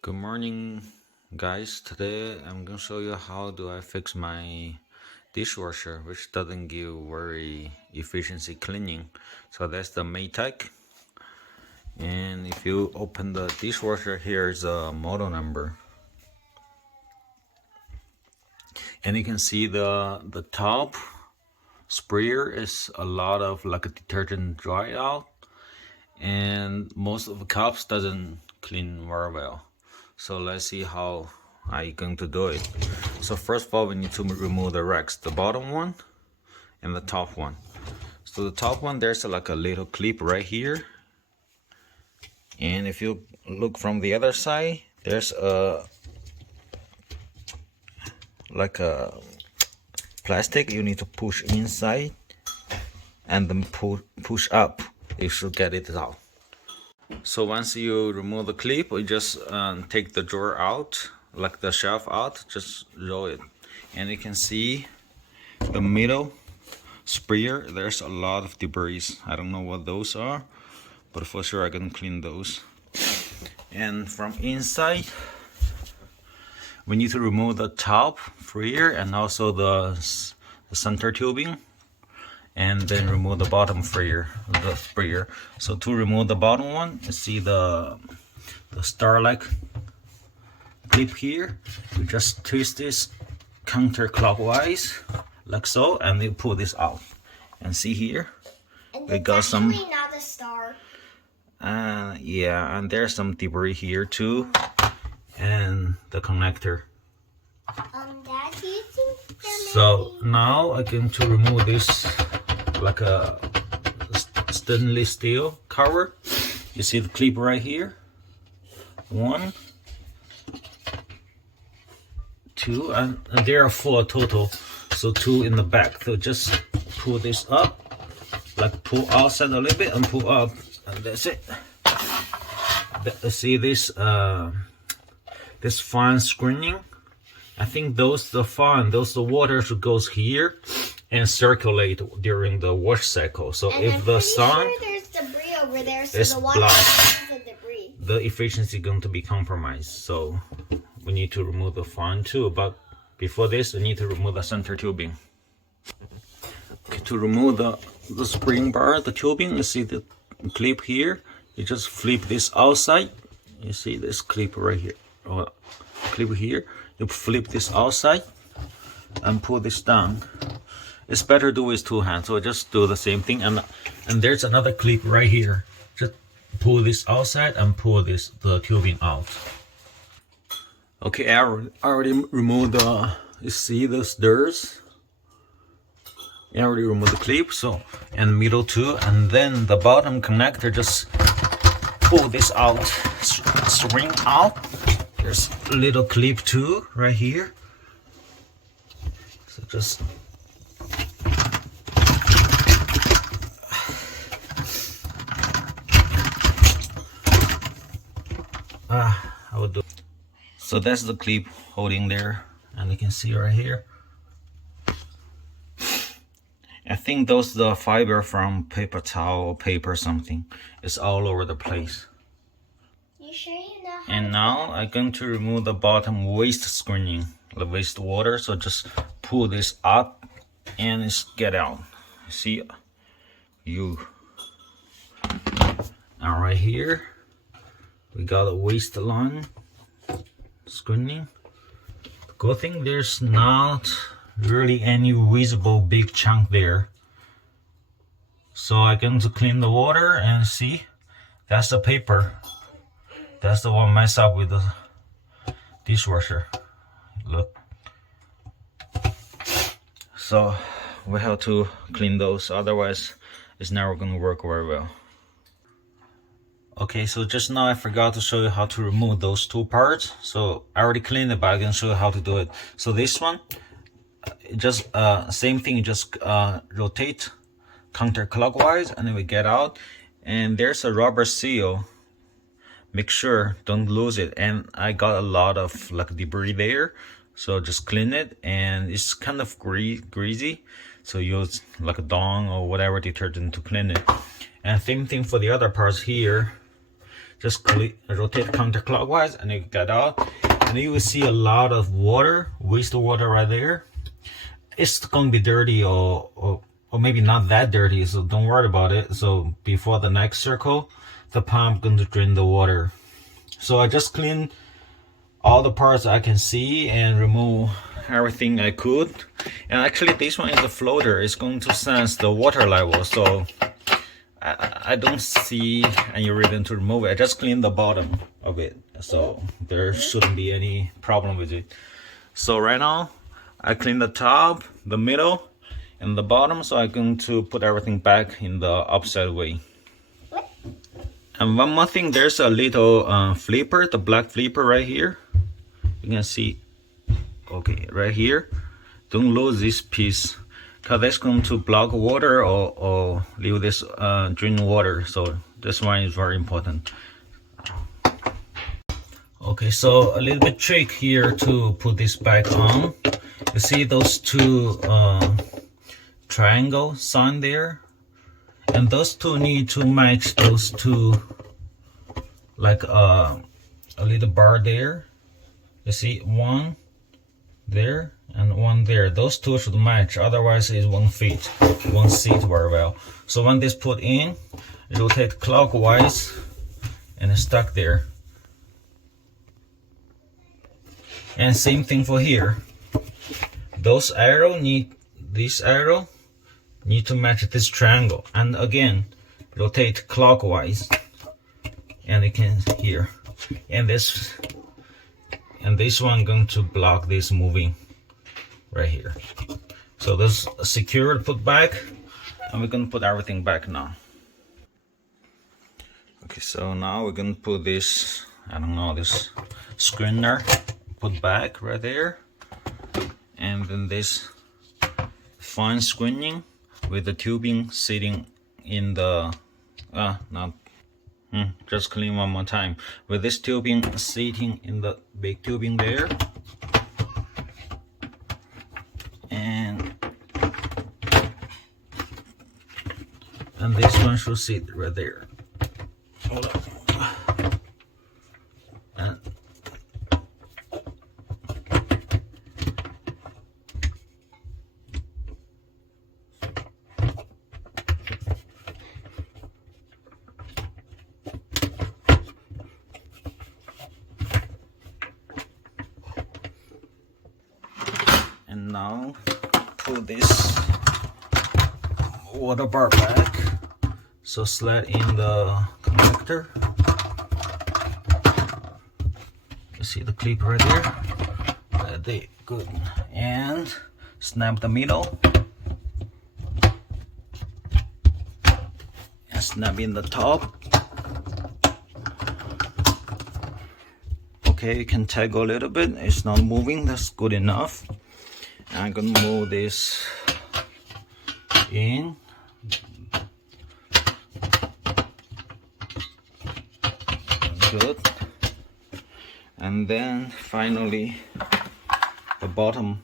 Good morning, guys. Today I'm gonna show you how do I fix my dishwasher, which doesn't give very efficiency cleaning. So that's the Maytag. And if you open the dishwasher, here's a model number, and you can see the top sprayer is a lot of like a detergent dry out, and most of the cups doesn't clean very well. So let's see how I going to do it. So first of all, we need to remove the racks, the bottom one and the top one. So the top one, there's like a little clip right here, and if you look from the other side, there's a like a plastic you need to push inside and then push up. You should get it out. So once you remove the clip, you just take the drawer out, like the shelf out, just roll it, and you can see the middle sprayer, there's a lot of debris. I don't know what those are, but for sure I can clean those. And from inside, we need to remove the top sprayer and also the center tubing, and then remove the bottom sprayer. So to remove the bottom one, you see the star-like clip here. You just twist this counterclockwise, like so, and you pull this out. And see here, and we got some. Not a star. Yeah, and there's some debris here too, and the connector. Dad, do you think So now I'm going to remove this like a stainless steel cover. You see the clip right here. 1, 2, and there are 4 total. So 2 in the back. So just pull this up, like pull outside a little bit and pull up, and that's it. See this this fine screening. I think those the water should goes here and circulate during the wash cycle. So and if I'm the sun sure there's debris over there, so is the water blocked, the debris. the efficiency going to be compromised. So we need to remove the fan too. But before this, we need to remove the center tubing. Okay, to remove the spring bar, the tubing, you see the clip here. You just flip this outside. You see this clip right here, or clip here. You flip this outside and pull this down. It's better to do with 2 hands, so just do the same thing. And there's another clip right here. Just pull this outside and pull the tubing out. Okay, I already removed the. You see the stirrers? I already removed the clip, so, and middle too, and then the bottom connector, just pull this out, swing out. There's a little clip too right here, so just I would do. So that's the clip holding there, and you can see right here. I think those the fiber from paper towel, paper something. It's all over the place. You sure you know how? And now I'm going to remove the bottom waste screening, the waste water. So just pull this up and it's get out. See, now right here we got a waste line screening. Good thing there's not really any visible big chunk there. So I'm going to clean the water and see, that's the paper. That's the one messed up with the dishwasher. Look. So we have to clean those, otherwise it's never going to work very well. Okay, so just now I forgot to show you how to remove those 2 parts. So I already cleaned it, but I can show you how to do it. So this one, just same thing, just rotate counterclockwise, and then we get out, and there's a rubber seal. Make sure don't lose it. And I got a lot of like debris there, so just clean it, and it's kind of greasy, so use like a Dawn or whatever detergent to clean it. And same thing for the other parts here. just rotate counterclockwise and you get out, and you will see a lot of water, wastewater right there. It's gonna be dirty or maybe not that dirty, so don't worry about it. So before the next circle, the pump going to drain the water. So I just clean all the parts I can see and remove everything I could. And actually this one is a floater. It's going to sense the water level, so I don't see any reason to remove it. I just clean the bottom of it, so there shouldn't be any problem with it. So right now I clean the top, the middle, and the bottom, so I'm going to put everything back in the upside way. And one more thing, there's a little flipper, the black flipper right here. You can see, okay, right here. Don't lose this piece, because that's going to block water or leave this drain water. So this one is very important. Okay, so a little bit trick here to put this back on. You see those two triangle sign there, and those two need to match those two, like a little bar there. You see one there and one there. Those two should match, otherwise it won't fit, it won't sit very well. So when this put in, rotate clockwise and stuck there. And same thing for here. Those arrow need, this arrow need to match this triangle, and again rotate clockwise, and you can here, and this one going to block this moving right here. So this secured, put back, and we're gonna put everything back now. Okay, so now we're gonna put this, I don't know, this screener put back right there, and then this fine screening with the tubing sitting in the just clean one more time, with this tubing sitting in the big tubing there, and this one should sit right there. Hold up. And now pull this water bar back, so slide in the connector. You see the clip right there? Right there, good. And snap the middle and snap in the top. Okay, you can tag a little bit, it's not moving, that's good enough. I'm gonna move this in. Good. And then finally the bottom